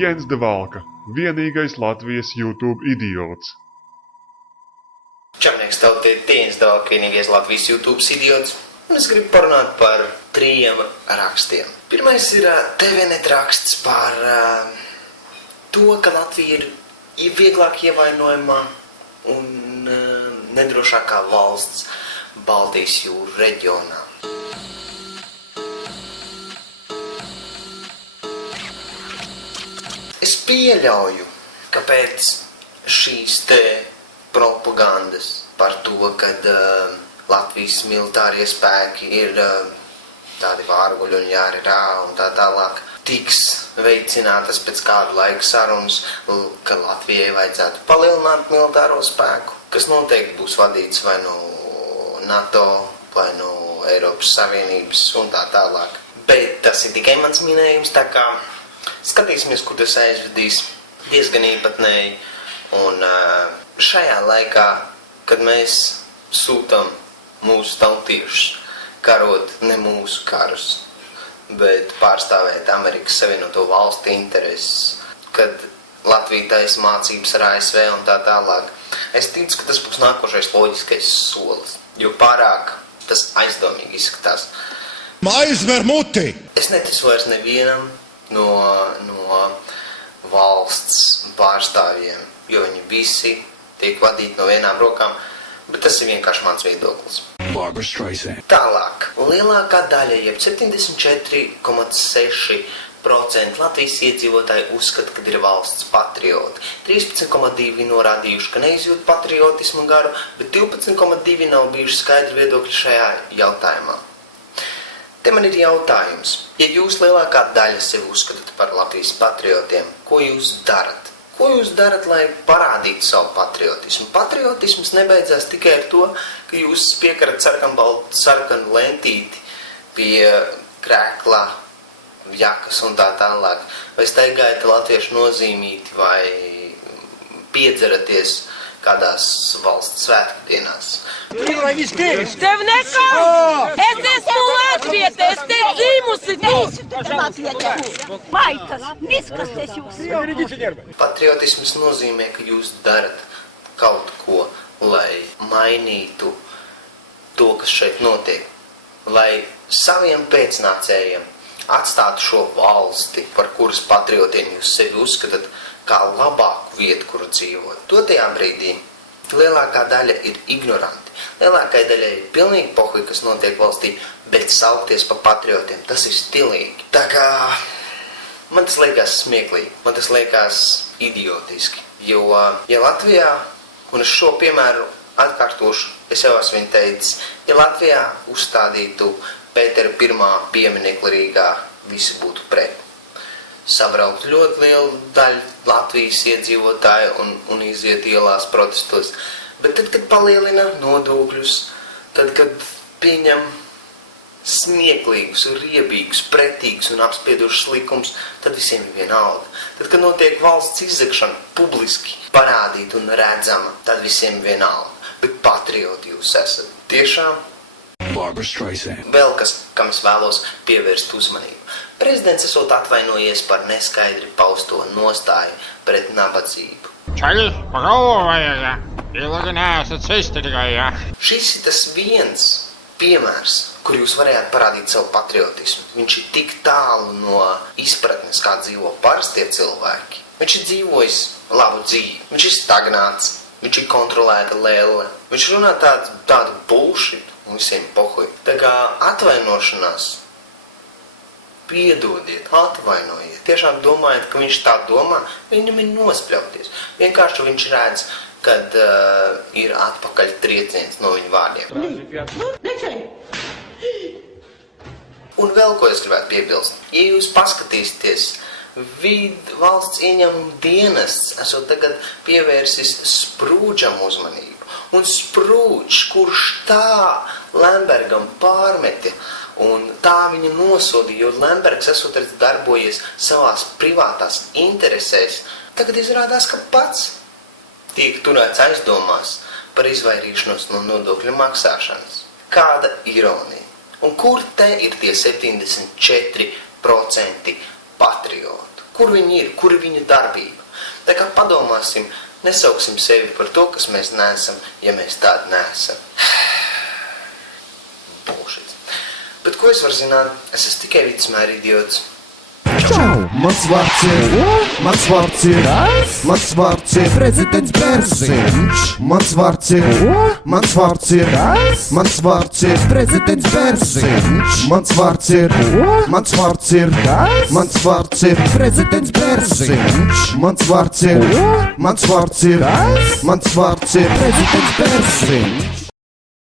Jens de Valka, vienīgais Latvijas YouTube idiots. Čamnieks tautiet Jens de Valka, vienīgais Latvijas YouTube idiots. Un es gribu parunāt par 3 rakstiem. Pirmais ir TVNet raksts par to, ka Latvija ir vieglāk ievainojamā un nedrošākā valsts Baltijas jūru reģionā. Es pieļauju, ka pēc šīs te propagandas par to, kad Latvijas militārie spēki ir tādi vārguļi un jārā un tā tālāk, tiks veicinātas pēc kādu laiku sarunas, ka Latvijai vajadzētu palielināt militāro spēku, kas noteikti būs vadīts vai no NATO, vai no Eiropas Savienības un tā tālāk. Bet tas ir tikai mans minējums, tā kā skatīsimies, kur tas aizvedīs diezgan īpatnēji. Un šajā laikā, kad mēs sūtam mūsu tautiešus karot ne mūsu karus, bet pārstāvēt Amerikas Savienoto Valstu intereses, kad Latvija taisa mācības ar ASV un tā tālāk. Es ticu, ka tas būs nākošais loģiskais solis, jo pārāk tas aizdomīgi izskatās. Aizver muti! Es neticu vairs nevienam no valsts pārstāvjiem, jo viņi visi tiek vadīti no vienām rokām, bet tas ir vienkārši mans viedoklis. Tālāk, lielākā daļa, jeb 74,6% Latvijas iedzīvotāji uzskata, ka ir valsts patrioti. 13,2% norādījuši, ka neizjūt patriotismu garu, bet 12,2% nav bijuši skaidri viedokļi šajā jautājumā. Te man ir jautājums, ja jūs lielākā daļa sevi uzskatāt par Latvijas patriotiem, ko jūs darat? Ko jūs darat, lai parādītu savu patriotismu? Patriotisms nebeidzās tikai ar to, ka jūs piekarat sarkanu lentīti pie krēkla, jakas un tā tālāk. Vai staigājat latviešu nozīmīti vai piedzeraties kādās valsts svētku dienās. Tev nekā! Es esmu latviete, es te dzīmusi tu! Maitas, niskas es jūs! Patriotisms nozīmē, ka jūs darat kaut ko, lai mainītu to, kas šeit notiek. Lai saviem pēcnācējiem atstātu šo valsti, par kuras patriotiem jūs sevi uzskatāt, kā labāku vietu, kuru dzīvot. Tajā brīdī lielākā daļa ir ignoranti. Lielākai daļai ir pilnīgi pohuj, kas notiek valstī, bet saukties par patriotiem, tas ir stilīgi. Tā kā man tas liekas smieklīgi, man tas liekas idiotiski. Jo, ja Latvijā, un es šo piemēru atkārtošu, es jau esmu viņu teicis, ja Latvijā uzstādītu Pētera I pieminekli Rīgā, visi būtu pret. Sabraukt ļoti lielu daļu Latvijas iedzīvotāju un iziet ielās protestos. Bet tad, kad palielina nodokļus, tad, kad pieņem smieklīgus, riebīgus, pretīgus un apspiedušus likumus, tad visiem ir vienalga. Tad, kad notiek valsts izzagšana publiski parādīta un redzama, tad visiem ir vienalga. Bet patrioti jūs esat. Tiešām? Vēl kas, kam es vēlos pievērst uzmanību. Prezidents esot atvainojies par neskaidri pausto nostāju pret nabadzību. Čaļi, pagalvo vajag, ja? Ilgi neesat sisti tikai, ja? Šis ir tas viens piemērs, kur jūs varējāt parādīt savu patriotismu. Viņš ir tik tālu no izpratnes, kā dzīvo parastie cilvēki. Viņš ir dzīvojis labu dzīvi, viņš ir stagnāts, viņš ir kontrolēta lēle. Viņš runā tādu bullshit un visiem pohuj. Tā kā atvainošanās, piedodiet, atvainojiet. Tiešām domājat, ka viņš tā domā, viņam ir nospļauties. Vienkārši viņš redz, kad ir atpakaļ trieciens no viņa vārdiem. Un vēl ko es gribētu piebilst. Ja jūs paskatīsieties, valsts ieņēmuma dienests esot tagad pievērsis Sprūdžam uzmanību. Un Sprūdžs, kurš tā Lembergam pārmeti, un tā viņa nosodīja, jo Lembergs esot darbojies savās privātās interesēs, tagad izrādās, ka pats tiek turēts aizdomās par izvairīšanos no nodokļu maksāšanas. Kāda ironija? Un kur te ir tie 74% patriotu? kur viņi ir, kur ir viņu darbība. Tā kā padomāsim, nesauksim sevi par to, kas mēs neesam, ja mēs tādi neesam. Bullshit. Bet ko es varu zināt? Es esmu tikai vidusmēra idiots. Čau! Mans vārds ir prezidents Bērziņš. Mans vārds ir prezidents Bērziņš. Mans vārds ir prezidents Bērziņš. Mans vārds ir prezidents Bērziņš.